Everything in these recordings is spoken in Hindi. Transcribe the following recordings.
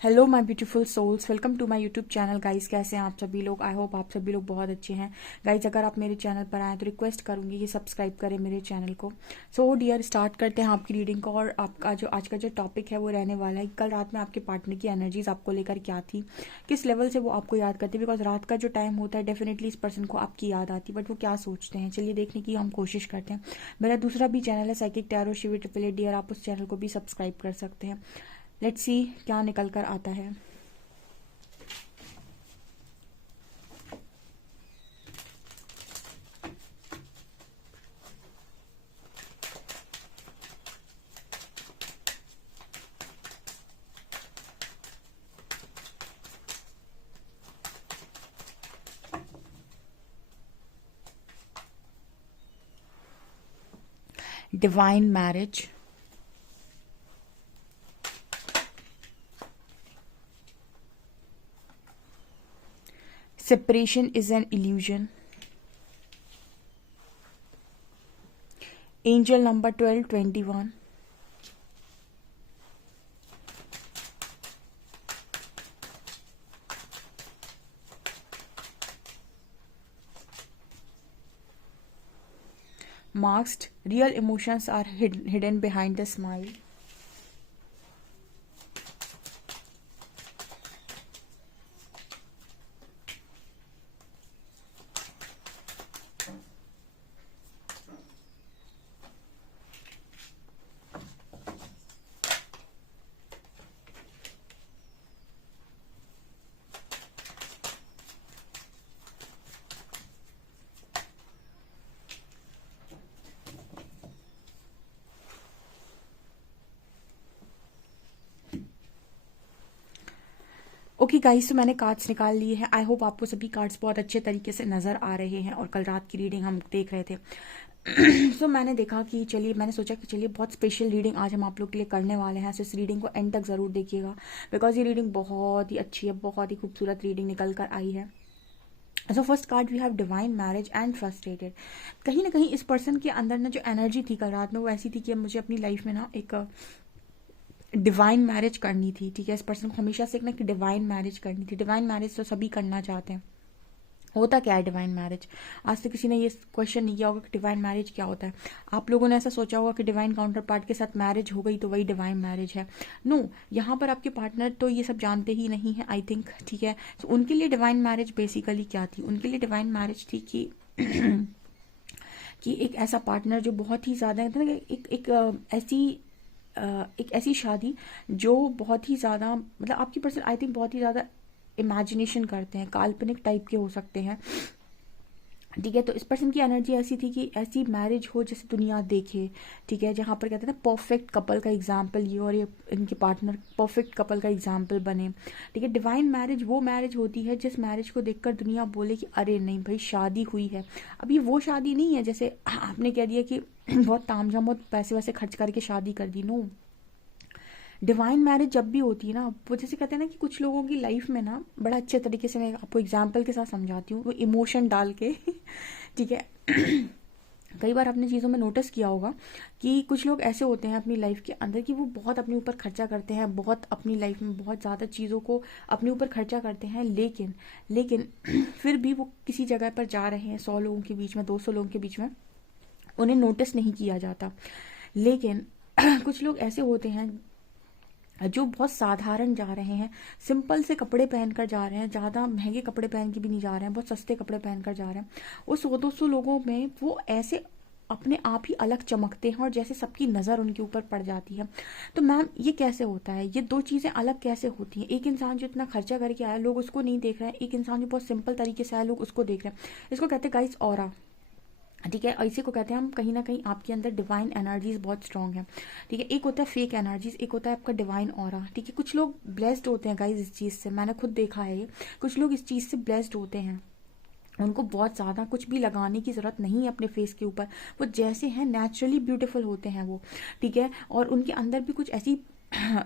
Hello my beautiful souls, welcome to my YouTube channel. Guys, कैसे हैं आप सभी लोग? आई होप आप सभी लोग बहुत अच्छे हैं। गाइस, अगर आप मेरे चैनल पर आए तो रिक्वेस्ट करूंगी कि सब्सक्राइब करें मेरे चैनल को। सो डियर, स्टार्ट करते हैं आपकी रीडिंग को। और आपका जो आज का जो टॉपिक है वो रहने वाला है, कल रात में आपके पार्टनर की एनर्जीज आपको लेकर क्या थी, किस लेवल से वो आपको याद करती है। बिकॉज रात का जो टाइम होता है डेफिनेटली इस पर्सन को आपकी याद आती है, बट वो क्या सोचते हैं, चलिए देखने की हम कोशिश करते हैं। मेरा दूसरा भी चैनल है psychic tarot Shivi triple A dear, आप उस चैनल को भी सब्सक्राइब कर सकते हैं। लेट्स सी क्या निकल कर आता है। Divine marriage. Separation is an illusion. Angel number 1221. Masked. Real emotions are hidden behind the smile. Okay guys, तो मैंने कार्ड्स निकाल लिए हैं। आई होप आपको सभी कार्ड्स बहुत अच्छे तरीके से नज़र आ रहे हैं। और कल रात की रीडिंग हम देख रहे थे। सो मैंने देखा कि चलिए, मैंने सोचा कि चलिए बहुत स्पेशल रीडिंग आज हम आप लोग के लिए करने वाले हैं। सो इस रीडिंग को एंड तक ज़रूर देखिएगा, बिकॉज ये रीडिंग बहुत ही अच्छी है, बहुत ही खूबसूरत रीडिंग निकल कर आई है। So first card we have divine marriage and frustrated. कहीं ना कहीं इस पर्सन के अंदर ना जो एनर्जी थी कल रात में वो ऐसी थी कि अब मुझे अपनी लाइफ में ना एक डिवाइन मैरिज करनी थी। ठीक है, इस पर्सन को हमेशा से एक ना कि डिवाइन मैरिज करनी थी। डिवाइन मैरिज तो सभी करना चाहते हैं। होता क्या है डिवाइन मैरिज? आज तक किसी ने ये क्वेश्चन नहीं किया होगा कि डिवाइन मैरिज क्या होता है। आप लोगों ने ऐसा सोचा होगा कि डिवाइन काउंटर पार्ट के साथ मैरिज हो गई तो वही डिवाइन मैरिज है। नो, यहाँ पर आपके पार्टनर तो ये सब जानते ही नहीं है, आई थिंक। ठीक है, तो उनके लिए डिवाइन मैरिज बेसिकली क्या थी? उनके लिए डिवाइन मैरिज थी कि कि एक ऐसा पार्टनर जो बहुत ही ज़्यादा एक ऐसी शादी जो बहुत ही ज़्यादा, मतलब आपकी पर्सन आई थिंक बहुत ही ज़्यादा इमेजिनेशन करते हैं, काल्पनिक टाइप के हो सकते हैं। ठीक है, तो इस पर्सन की एनर्जी ऐसी थी कि ऐसी मैरिज हो जैसे दुनिया देखे। ठीक है, जहाँ पर कहते हैं ना परफेक्ट कपल का एग्जाम्पल ये, और ये इनके पार्टनर परफेक्ट कपल का एग्जाम्पल बने। ठीक है, डिवाइन मैरिज वो मैरिज होती है जिस मैरिज को देखकर दुनिया बोले कि अरे नहीं भाई, शादी हुई है। अब ये वो शादी नहीं है जैसे आपने कह दिया कि बहुत तामझाम, बहुत पैसे वैसे खर्च करके शादी कर दी। नो, डिवाइन मैरिज जब भी होती है ना, वो जैसे कहते हैं ना कि कुछ लोगों की लाइफ में ना बड़ा अच्छे तरीके से, मैं आपको एग्जाम्पल के साथ समझाती हूँ, वो इमोशन डाल के ठीक है। कई बार आपने चीज़ों में नोटिस किया होगा कि कुछ लोग ऐसे होते हैं अपनी लाइफ के अंदर कि वो बहुत अपने ऊपर खर्चा करते हैं, बहुत अपनी लाइफ में बहुत ज़्यादा चीज़ों को अपने ऊपर खर्चा करते हैं, लेकिन लेकिन फिर भी वो किसी जगह पर जा रहे हैं 100 लोगों के बीच में, 200 लोगों के बीच में, उन्हें नोटिस नहीं किया जाता। लेकिन कुछ लोग ऐसे होते हैं जो बहुत साधारण जा रहे हैं, सिंपल से कपड़े पहनकर जा रहे हैं, ज़्यादा महंगे कपड़े पहन के भी नहीं जा रहे हैं, बहुत सस्ते कपड़े पहनकर जा रहे हैं। उस 100-200 लोगों में वो ऐसे अपने आप ही अलग चमकते हैं और जैसे सबकी नज़र उनके ऊपर पड़ जाती है। तो मैम, ये कैसे होता है? ये दो चीज़ें अलग कैसे होती हैं? एक इंसान जो इतना खर्चा करके आया, लोग उसको नहीं देख रहे हैं। एक इंसान जो बहुत सिंपल तरीके से आया, लोग उसको देख रहे हैं। इसको कहते हैं गाइस ऑरा। ठीक है, इसी को कहते हैं हम, कहीं ना कहीं आपके अंदर डिवाइन एनर्जीज बहुत स्ट्रांग है। ठीक है, एक होता है फेक एनर्जीज, एक होता है आपका डिवाइन ऑरा। ठीक है, कुछ लोग ब्लेस्ड होते हैं गाइज इस चीज़ से, मैंने खुद देखा है ये। कुछ लोग इस चीज़ से ब्लेस्ड होते हैं, उनको बहुत ज़्यादा कुछ भी लगाने की ज़रूरत नहीं है अपने फेस के ऊपर। वो जैसे हैं नेचुरली ब्यूटीफुल होते हैं वो। ठीक है, और उनके अंदर भी कुछ ऐसी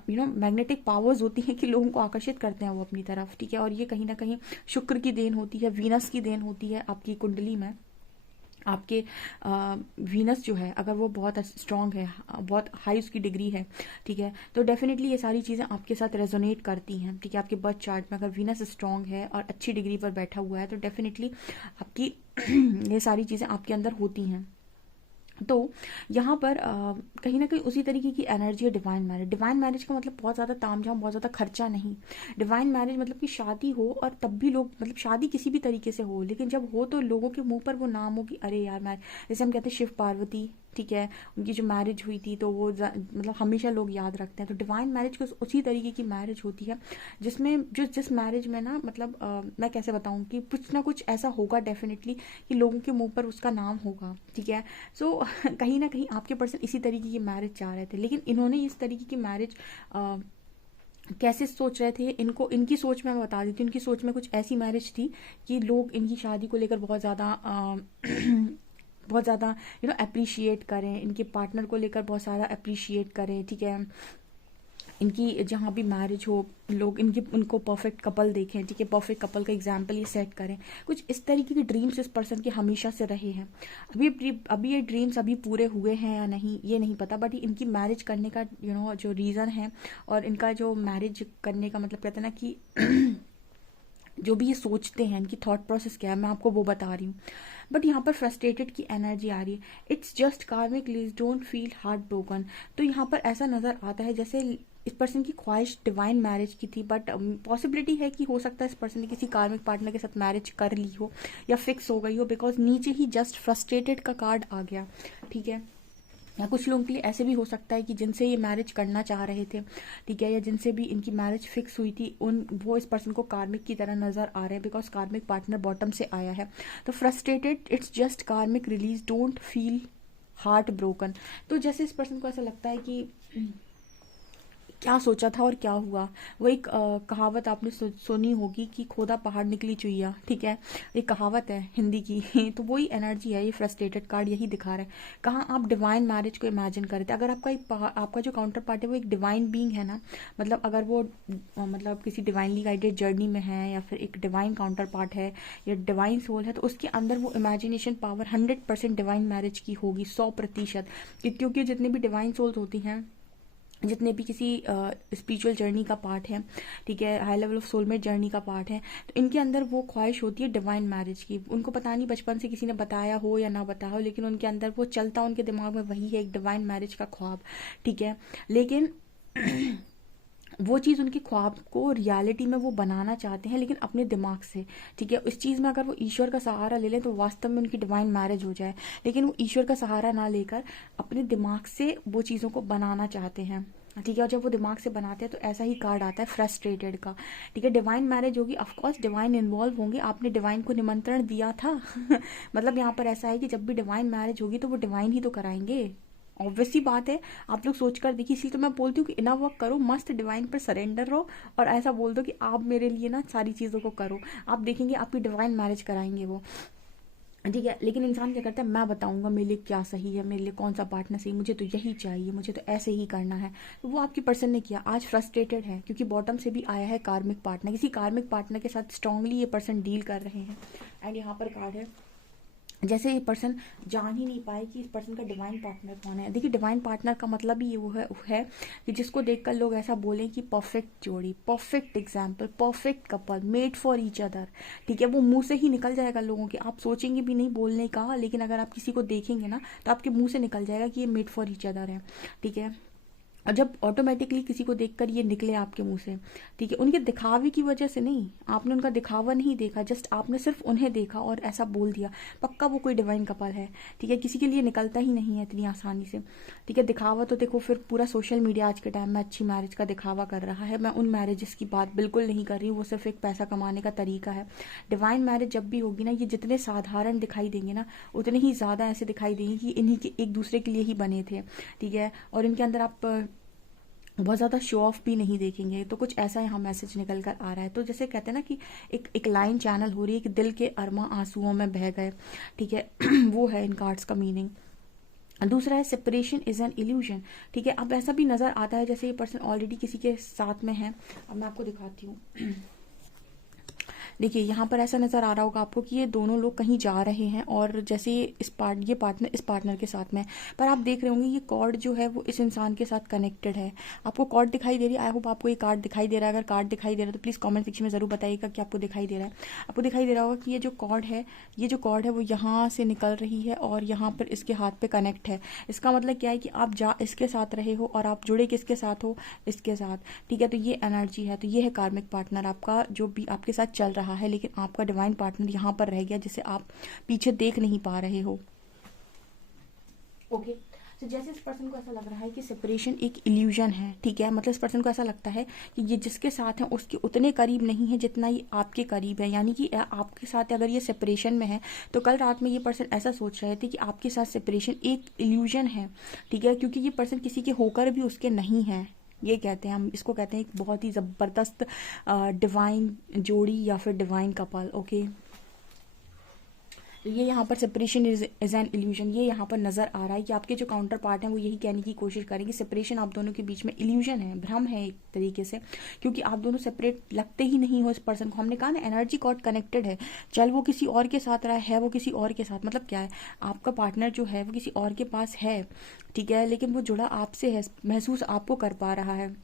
मैग्नेटिक पावर्स होती हैं कि लोगों को आकर्षित करते हैं वो अपनी तरफ। ठीक है, और ये कहीं ना कहीं शुक्र की देन होती है, वीनस की देन होती है आपकी कुंडली में। आपके वीनस जो है अगर वो बहुत स्ट्रांग है, बहुत हाई उसकी डिग्री है, ठीक है, तो डेफिनेटली ये सारी चीज़ें आपके साथ रेजोनेट करती हैं, ठीक है। आपके बर्थ चार्ट में अगर वीनस स्ट्रांग है और अच्छी डिग्री पर बैठा हुआ है तो डेफिनेटली आपकी ये सारी चीज़ें आपके अंदर होती हैं। तो यहाँ पर कहीं ना कहीं उसी तरीके की एनर्जी है डिवाइन मैरिज। डिवाइन मैरिज का मतलब बहुत ज़्यादा तामझाम, बहुत ज़्यादा खर्चा नहीं। डिवाइन मैरिज मतलब कि शादी हो और तब भी लोग, मतलब शादी किसी भी तरीके से हो, लेकिन जब हो तो लोगों के मुंह पर वो नाम हो कि अरे यार मैं, जैसे हम कहते हैं शिव पार्वती, ठीक है, उनकी जो मैरिज हुई थी तो वो मतलब हमेशा लोग याद रखते हैं। तो डिवाइन मैरिज को उसी तरीके की मैरिज होती है जिसमें जिस मैरिज में ना मतलब मैं कैसे बताऊँ कि कुछ ना कुछ ऐसा होगा डेफिनेटली कि लोगों के मुंह पर उसका नाम होगा, ठीक है। सो कहीं ना कहीं आपके पर्सन इसी तरीके की मैरिज चाह रहे थे, लेकिन इन्होंने इस तरीके की मैरिज कैसे सोच रहे थे, इनको इनकी सोच में मैं बता देती हूँ। इनकी सोच में कुछ ऐसी मैरिज थी कि लोग इनकी शादी को लेकर बहुत ज़्यादा बहुत ज़्यादा अप्रिशिएट करें, इनके पार्टनर को लेकर बहुत सारा अप्रिशिएट करें, ठीक है। इनकी जहाँ भी मैरिज हो लोग इनकी उनको परफेक्ट कपल देखें, ठीक है, परफेक्ट कपल का एग्जाम्पल ये सेट करें। कुछ इस तरीके के ड्रीम्स इस पर्सन के हमेशा से रहे हैं। अभी ये ड्रीम्स अभी पूरे हुए हैं या नहीं ये नहीं पता, बट इनकी मैरिज करने का जो रीज़न है और इनका जो मैरिज करने का मतलब कहते हैं ना कि जो भी ये सोचते हैं, इनकी थॉट प्रोसेस क्या है, मैं आपको वो बता रही हूँ। बट यहाँ पर फ्रस्ट्रेटेड की एनर्जी आ रही है। इट्स जस्ट कार्मिक lease, don't feel heart broken. तो यहाँ पर ऐसा नज़र आता है जैसे इस पर्सन की ख्वाहिश डिवाइन मैरिज की थी, बट पॉसिबिलिटी है कि हो सकता है इस पर्सन ने किसी कार्मिक पार्टनर के साथ मैरिज कर ली हो या फिक्स हो गई हो, बिकॉज नीचे ही जस्ट फ्रस्ट्रेटेड का कार्ड आ गया, ठीक है। या कुछ लोगों के लिए ऐसे भी हो सकता है कि जिनसे ये मैरिज करना चाह रहे थे, ठीक है, या जिनसे भी इनकी मैरिज फिक्स हुई थी वो इस पर्सन को कार्मिक की तरह नजर आ रहे हैं, बिकॉज कार्मिक पार्टनर बॉटम से आया है। तो फ्रस्ट्रेटेड, इट्स जस्ट कार्मिक release, don't feel heart broken. तो जैसे इस पर्सन को ऐसा लगता है कि क्या सोचा था और क्या हुआ। वो एक कहावत आपने सुनी होगी कि खोदा पहाड़ निकली चुईया, ठीक है, एक कहावत है हिंदी की तो वही एनर्जी है, ये फ्रस्ट्रेटेड कार्ड यही दिखा रहा है। कहाँ आप डिवाइन मैरिज को इमेजिन कर रहे थे। अगर आपका जो काउंटर पार्ट है वो एक डिवाइन बीइंग है ना, मतलब अगर वो मतलब किसी डिवाइनली गाइडेड जर्नी में है या फिर एक डिवाइन काउंटर पार्ट है या डिवाइन सोल है, तो उसके अंदर वो इमेजिनेशन पावर 100% डिवाइन मैरिज की होगी, 100%। क्योंकि जितने भी डिवाइन सोल्स होती हैं, जितने भी किसी स्पिरिचुअल जर्नी का पार्ट है, ठीक है, high level of soulmate journey का पार्ट है, तो इनके अंदर वो ख्वाहिश होती है डिवाइन मैरिज की। उनको पता नहीं बचपन से किसी ने बताया हो या ना बताया हो, लेकिन उनके अंदर वो चलता, उनके दिमाग में वही है, एक डिवाइन मैरिज का ख्वाब, ठीक है। लेकिन वो चीज़ उनके ख्वाब को रियलिटी में वो बनाना चाहते हैं, लेकिन अपने दिमाग से, ठीक है। इस चीज़ में अगर वो ईश्वर का सहारा ले लें तो वास्तव में उनकी डिवाइन मैरिज हो जाए, लेकिन वो ईश्वर का सहारा ना लेकर अपने दिमाग से वो चीज़ों को बनाना चाहते हैं, ठीक है। और जब वो दिमाग से बनाते हैं तो ऐसा ही कार्ड आता है फ्रस्ट्रेटेड का, ठीक है। डिवाइन मैरिज होगी, ऑफकोर्स डिवाइन इन्वॉल्व होंगे, आपने डिवाइन को निमंत्रण दिया था मतलब यहाँ पर ऐसा है कि जब भी डिवाइन मैरिज होगी तो वो डिवाइन ही तो कराएंगे, ऑब्वियस सी बात है। आप लोग सोच कर देखिए, इसलिए तो मैं बोलती हूँ कि इना वर्क करो, मस्त डिवाइन पर सरेंडर रहो और ऐसा बोल दो कि आप मेरे लिए ना सारी चीज़ों को करो, आप देखेंगे आपकी डिवाइन मैरिज कराएंगे वो, ठीक है। लेकिन इंसान क्या करता है, मैं बताऊंगा मेरे लिए क्या सही है, मेरे लिए कौन सा पार्टनर सही, मुझे तो यही चाहिए, मुझे तो ऐसे ही करना है। तो वो आपकी पर्सन ने किया, आज फ्रस्ट्रेटेड है क्योंकि बॉटम से भी आया है कार्मिक पार्टनर, किसी कार्मिक पार्टनर के साथ स्ट्रांगली ये पर्सन डील कर रहे हैं। एंड यहाँ पर कार्ड है जैसे ये पर्सन जान ही नहीं पाए कि इस पर्सन का डिवाइन पार्टनर कौन है। देखिए डिवाइन पार्टनर का मतलब ही ये वो है कि जिसको देखकर लोग ऐसा बोलें कि परफेक्ट जोड़ी, perfect example, perfect couple, made for each other, ठीक है। वो मुंह से ही निकल जाएगा लोगों के, आप सोचेंगे भी नहीं बोलने का, लेकिन अगर आप किसी को देखेंगे ना तो आपके मुंह से निकल जाएगा कि ये मेड फॉर ईच अदर है, ठीक है। और जब ऑटोमेटिकली किसी को देखकर ये निकले आपके मुंह से, ठीक है, उनके दिखावे की वजह से नहीं, आपने उनका दिखावा नहीं देखा, जस्ट आपने सिर्फ उन्हें देखा और ऐसा बोल दिया, पक्का वो कोई डिवाइन कपल है, ठीक है। किसी के लिए निकलता ही नहीं है इतनी आसानी से, ठीक है। दिखावा तो देखो फिर पूरा सोशल मीडिया आज के टाइम में अच्छी मैरिज का दिखावा कर रहा है। मैं उन मैरिजेस की बात बिल्कुल नहीं कर रही हूँ, वो सिर्फ एक पैसा कमाने का तरीका है। डिवाइन मैरिज जब भी होगी ना, ये जितने साधारण दिखाई देंगे ना उतने ही ज़्यादा ऐसे दिखाई देंगे कि इन्हीं के एक दूसरे के लिए ही बने थे, ठीक है। और इनके अंदर आप बहुत ज़्यादा शो ऑफ भी नहीं देखेंगे। तो कुछ ऐसा यहाँ मैसेज निकल कर आ रहा है। तो जैसे कहते हैं ना कि एक लाइन चैनल हो रही है कि दिल के अरमा आंसुओं में बह गए, ठीक है वो है इन कार्ड्स का मीनिंग। दूसरा है सेपरेशन इज एन इल्यूजन, ठीक है। अब ऐसा भी नज़र आता है जैसे ये पर्सन ऑलरेडी किसी के साथ में है। अब मैं आपको दिखाती हूँ देखिए यहाँ पर ऐसा नज़र आ रहा होगा आपको कि ये दोनों लोग कहीं जा रहे हैं और जैसे ये पार्टनर इस पार्टनर के साथ में, पर आप देख रहे होंगे ये कॉर्ड जो है वो इस इंसान के साथ कनेक्टेड है। आपको कॉर्ड दिखाई दे रही है? आई होप आपको ये कार्ड दिखाई दे रहा है। अगर कार्ड दिखाई दे रहा है तो प्लीज़ कॉमेंट सेक्शन में ज़रूर बताइएगा कि आपको दिखाई दे रहा है। आपको दिखाई दे रहा होगा कि ये जो कॉर्ड है वो यहाँ से निकल रही है और यहाँ पर इसके हाथ पे कनेक्ट है। इसका मतलब क्या है कि आप जा इसके साथ रहे हो और आप जुड़े किसके साथ हो? इसके साथ, ठीक है। तो ये एनर्जी है, तो ये है कार्मिक पार्टनर आपका जो भी आपके साथ चल रहा है, लेकिन आपका डिवाइन पार्टनर यहाँ पर रह गया जिसे आप पीछे देख नहीं पा रहे हो। ओके, तो जैसे इस पर्सन को ऐसा लग रहा है कि सेपरेशन एक इल्यूजन है, ठीक है। मतलब इस पर्सन को ऐसा लगता है कि ये जिसके साथ है उसके उतने करीब नहीं है जितना ये आपके करीब है, यानी कि आपके साथ अगर ये सेपरेशन में है तो कल रात में ये पर्सन ऐसा सोच रहे थे कि आपके साथ सेपरेशन एक इल्यूजन है, ठीक है, क्योंकि ये पर्सन किसी के होकर भी उसके नहीं है। ये कहते हैं, हम इसको कहते हैं एक बहुत ही ज़बरदस्त डिवाइन जोड़ी या फिर डिवाइन कपल। ओके, तो ये यहाँ पर सेपरेशन इज एन इल्यूजन, ये यहाँ पर नज़र आ रहा है कि आपके जो काउंटर पार्ट हैं वो यही कहने की कोशिश करेंगे सेपरेशन आप दोनों के बीच में इल्यूजन है, भ्रम है एक तरीके से, क्योंकि आप दोनों सेपरेट लगते ही नहीं हो इस पर्सन को। हमने कहा ना एनर्जी कॉर्ड कनेक्टेड है, चल वो किसी और के साथ रहा है, वो किसी और के साथ, मतलब क्या है, आपका पार्टनर जो है वो किसी और के पास है, ठीक है, लेकिन वो जुड़ा आपसे है, महसूस आपको कर पा रहा है।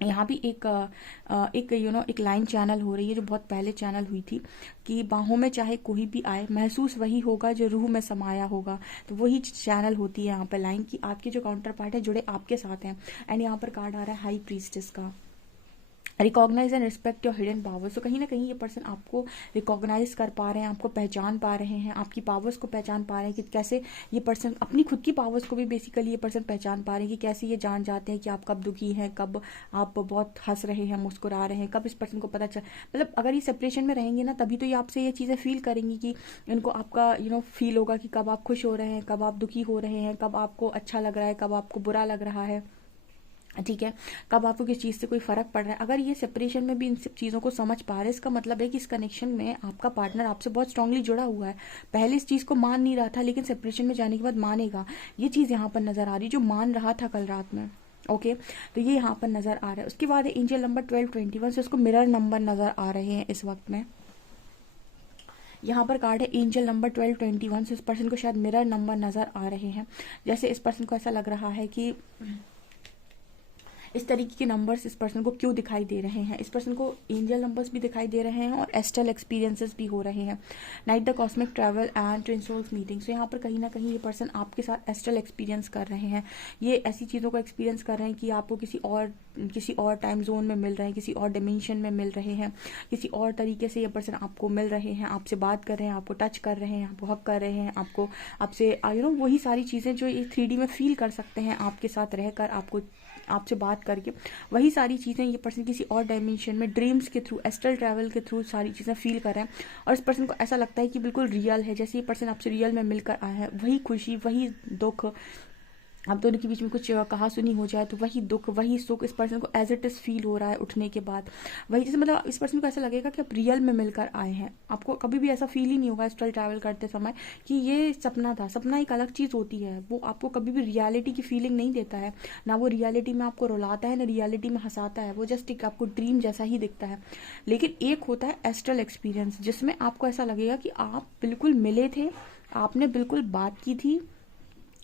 यहाँ भी एक लाइन चैनल हो रही है जो बहुत पहले चैनल हुई थी कि बाहों में चाहे कोई भी आए महसूस वही होगा जो रूह में समाया होगा। तो वही चैनल होती है यहाँ पे लाइन की आपके जो काउंटर पार्ट है जुड़े आपके साथ हैं। एंड यहाँ पर कार्ड आ रहा है हाई प्रीस्टेस का, recognise and respect your hidden powers. तो कहीं ना कहीं ये पर्सन आपको रिकॉग्नाइज कर पा रहे हैं, आपको पहचान पा रहे हैं, आपकी पावर्स को पहचान पा रहे हैं कि कैसे ये पर्सन अपनी खुद की पावर्स को भी बेसिकली ये पर्सन पहचान पा रहे हैं कि कैसे ये जान जाते हैं कि आप कब दुखी हैं, कब आप बहुत हंस रहे हैं, मुस्कुरा रहे हैं, कब इस पर्सन को पता चल, मतलब अगर ये सेपरेशन में रहेंगे ना तभी तो ये आपसे ये चीज़ें फील करेंगी कि इनको आपका फील होगा कि कब आप खुश हो रहे हैं, कब आप दुखी हो रहे हैं, कब आपको अच्छा लग रहा है, कब आपको बुरा लग रहा है, ठीक है, कब आपको किस चीज़ से कोई फ़र्क पड़ रहा है। अगर ये सेपरेशन में भी इन सब चीज़ों को समझ पा रहे हैं, इसका मतलब है कि इस कनेक्शन में आपका पार्टनर आपसे बहुत स्ट्रांगली जुड़ा हुआ है। पहले इस चीज़ को मान नहीं रहा था, लेकिन सेपरेशन में जाने के बाद मानेगा। ये चीज़ यहाँ पर नज़र आ रही है जो मान रहा था कल रात में। ओके, तो ये यहाँ पर नज़र आ रहा है। उसके बाद एंजल नंबर 1221 से उसको मिरर नंबर नज़र आ रहे हैं इस वक्त में। यहाँ पर कार्ड है एंजल नंबर 1221 से इस पर्सन को शायद मिरर नंबर नज़र आ रहे हैं। जैसे इस पर्सन को ऐसा लग रहा है कि इस तरीके के नंबर्स इस पर्सन को क्यों दिखाई दे रहे हैं। इस पर्सन को एंजल नंबर्स भी दिखाई दे रहे हैं और एस्ट्रल एक्सपीरियंसेस भी हो रहे हैं। Knight the cosmic traveller and twin souls meeting. तो यहाँ पर कहीं ना कहीं ये पर्सन आपके साथ एस्ट्रल एक्सपीरियंस कर रहे हैं। ये ऐसी चीज़ों को एक्सपीरियंस कर रहे हैं कि आपको किसी और टाइम जोन में मिल रहे हैं, किसी और डिमेंशन में मिल रहे हैं, किसी और तरीके से ये पर्सन आपको मिल रहे हैं, आपसे बात कर रहे हैं, आपको टच कर रहे हैं, आपको हक कर रहे हैं, आपसे वही सारी चीज़ें जो ये 3D में फील कर सकते हैं आपके साथ रहकर, आपसे बात करके, वही सारी चीज़ें ये पर्सन किसी और डायमेंशन में ड्रीम्स के थ्रू, एस्ट्रल ट्रैवल के थ्रू सारी चीज़ें फील कर रहे हैं। और इस पर्सन को ऐसा लगता है कि बिल्कुल रियल है, जैसे ये पर्सन आपसे रियल में मिलकर आया है। वही खुशी, वही दुख, आप दोनों के बीच में कुछ कहा सुनी हो जाए तो वही दुख, वही सुख इस पर्सन को एज इट इज़ फील हो रहा है उठने के बाद। वही जैसे मतलब इस पर्सन को ऐसा लगेगा कि आप रियल में मिलकर आए हैं। आपको कभी भी ऐसा फील ही नहीं होगा एस्ट्रल ट्रैवल करते समय कि ये सपना था। सपना एक अलग चीज़ होती है, वो आपको कभी भी रियलिटी की फीलिंग नहीं देता है। ना वो रियलिटी में आपको रुलाता है, ना रियलिटी में हंसाता है। वो जस्ट एक आपको ड्रीम जैसा ही दिखता है। लेकिन एक होता है एस्ट्रल एक्सपीरियंस, जिसमें आपको ऐसा लगेगा कि आप बिल्कुल मिले थे, आपने बिल्कुल बात की थी,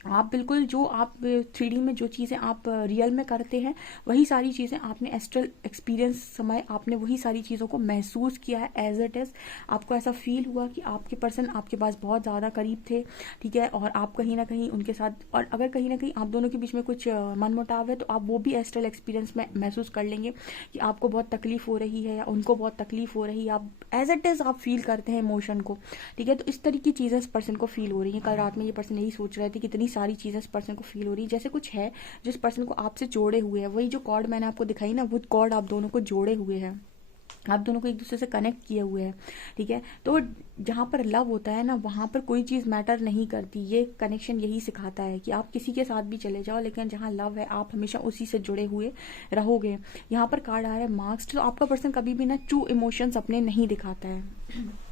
आप बिल्कुल जो आप 3D में जो चीज़ें आप रियल में करते हैं वही सारी चीज़ें आपने एस्ट्रल एक्सपीरियंस समय आपने वही सारी चीज़ों को महसूस किया है एज इट इज़। आपको ऐसा फील हुआ कि आपके पर्सन आपके पास बहुत ज़्यादा करीब थे, ठीक है, और आप कहीं ना कहीं उनके साथ, और अगर कहीं ना कहीं आप दोनों के बीच में कुछ मनमुटाव है तो आप वो भी एस्ट्रल एक्सपीरियंस में महसूस कर लेंगे कि आपको बहुत तकलीफ हो रही है या उनको बहुत तकलीफ हो रही है। आप एज इट इज़ आप फील करते हैं इमोशन को, ठीक है। तो इस तरह की चीज़ें इस पर्सन को फील हो रही हैं। कल रात में ये पर्सन यही सोच रहे थे कि इतनी सारी चीज़ें इस पर्सन को फील हो रही है, जैसे कुछ है जिस पर्सन को आपसे जोड़े हुए है। वही जो कॉर्ड मैंने आपको दिखाई ना, वो कॉर्ड आप दोनों को जोड़े हुए हैं, आप दोनों को एक दूसरे से कनेक्ट किए हुए हैं, ठीक है। तो जहाँ पर लव होता है ना, वहाँ पर कोई चीज़ मैटर नहीं करती। ये कनेक्शन यही सिखाता है कि आप किसी के साथ भी चले जाओ, लेकिन जहाँ लव है आप हमेशा उसी से जुड़े हुए रहोगे। यहाँ पर कार्ड आ रहा है मार्क्स। तो आपका पर्सन कभी भी ना ट्रू इमोशंस अपने नहीं दिखाता है।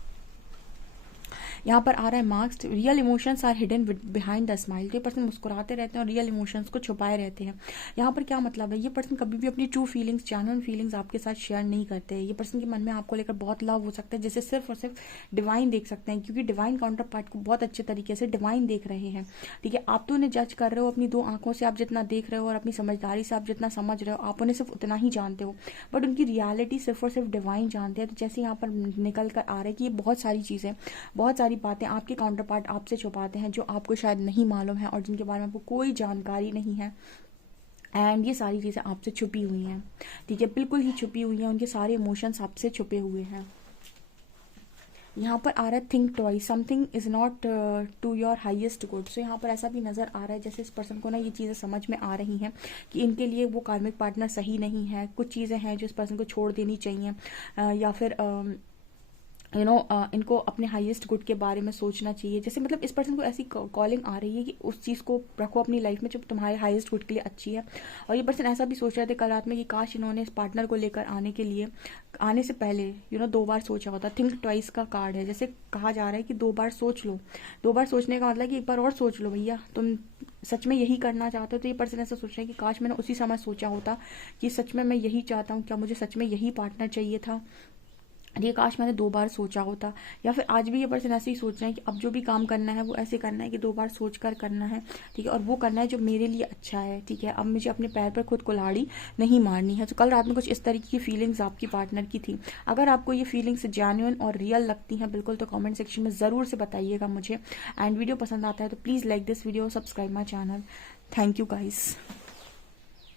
यहाँ पर आ रहा है marks, real emotions are hidden behind the smile. ये पर्सन मुस्कुराते रहते हैं और रियल इमोशंस को छुपाए रहते हैं। यहाँ पर क्या मतलब है, ये पर्सन कभी भी अपनी ट्रू फीलिंग्स, जेन्युइन फीलिंग्स आपके साथ शेयर नहीं करते। ये पर्सन के मन में आपको लेकर बहुत लव हो सकता है, जैसे सिर्फ और सिर्फ डिवाइन देख सकते हैं, क्योंकि डिवाइन काउंटर पार्ट को बहुत अच्छे तरीके से डिवाइन देख रहे हैं। ठीक है, आप तो उन्हें जज कर रहे हो अपनी 2 आंखों से, आप जितना देख रहे हो और अपनी समझदारी से आप जितना समझ रहे हो, आप उन्हें सिर्फ उतना ही जानते हो, बट उनकी रियलिटी सिर्फ और सिर्फ डिवाइन जानते हैं। तो जैसे यहाँ पर निकल कर आ रहा है कि ये बहुत सारी चीज़ें, बहुत सारी बातें आपके काउंटर पार्ट आपसे छुपाते हैं, जो आपको शायद नहीं मालूम है और जिनके बारे में आपको कोई जानकारी नहीं है। एंड ये सारी चीज़ें आपसे छुपी हुई हैं। ठीक है, बिल्कुल ही छुपी हुई हैं, उनके सारे इमोशंस आपसे छुपे हुए हैं। यहाँ पर आ रहा है think twice, something is not to your highest good. So यहाँ पर ऐसा भी नज़र आ रहा है जैसे इस पर्सन को ना ये चीज़ें समझ में आ रही हैं कि इनके लिए वो कार्मिक पार्टनर सही नहीं है। कुछ चीज़ें हैं जो इस पर्सन को छोड़ देनी चाहिए, या फिर इनको अपने हाईएस्ट गुड के बारे में सोचना चाहिए। जैसे मतलब इस पर्सन को ऐसी कॉलिंग आ रही है कि उस चीज़ को रखो अपनी लाइफ में जो तुम्हारे हाईएस्ट गुड के लिए अच्छी है। और ये पर्सन ऐसा भी सोच रहे थे कल रात में कि काश इन्होंने इस पार्टनर को लेकर आने से पहले 2 बार सोचा होता। थिंक ट्वाइस का कार्ड है, जैसे कहा जा रहा है कि 2 बार सोच लो। 2 बार सोचने का मतलब कि एक बार और सोच लो भैया, तुम सच में यही करना चाहते हो। तो ये पर्सन ऐसा सोच रहा है कि काश मैंने उसी समय सोचा होता कि सच में मैं यही चाहता हूँ, क्या मुझे सच में यही पार्टनर चाहिए था, ये काश मैंने 2 बार सोचा होता। या फिर आज भी ये पर्सन ऐसे ही सोच रहे हैं कि अब जो भी काम करना है वो ऐसे करना है कि 2 बार सोच कर करना है। ठीक है, और वो करना है जो मेरे लिए अच्छा है। ठीक है, अब मुझे अपने पैर पर खुद कुल्हाड़ी नहीं मारनी है। तो कल रात में कुछ इस तरीके की फीलिंग्स आपकी पार्टनर की थी। अगर आपको ये फीलिंग्स जेन्युइन और रियल लगती हैं बिल्कुल, तो कमेंट सेक्शन में ज़रूर से बताइएगा मुझे। एंड वीडियो पसंद आता है तो please like this video, subscribe my channel. Thank you guys.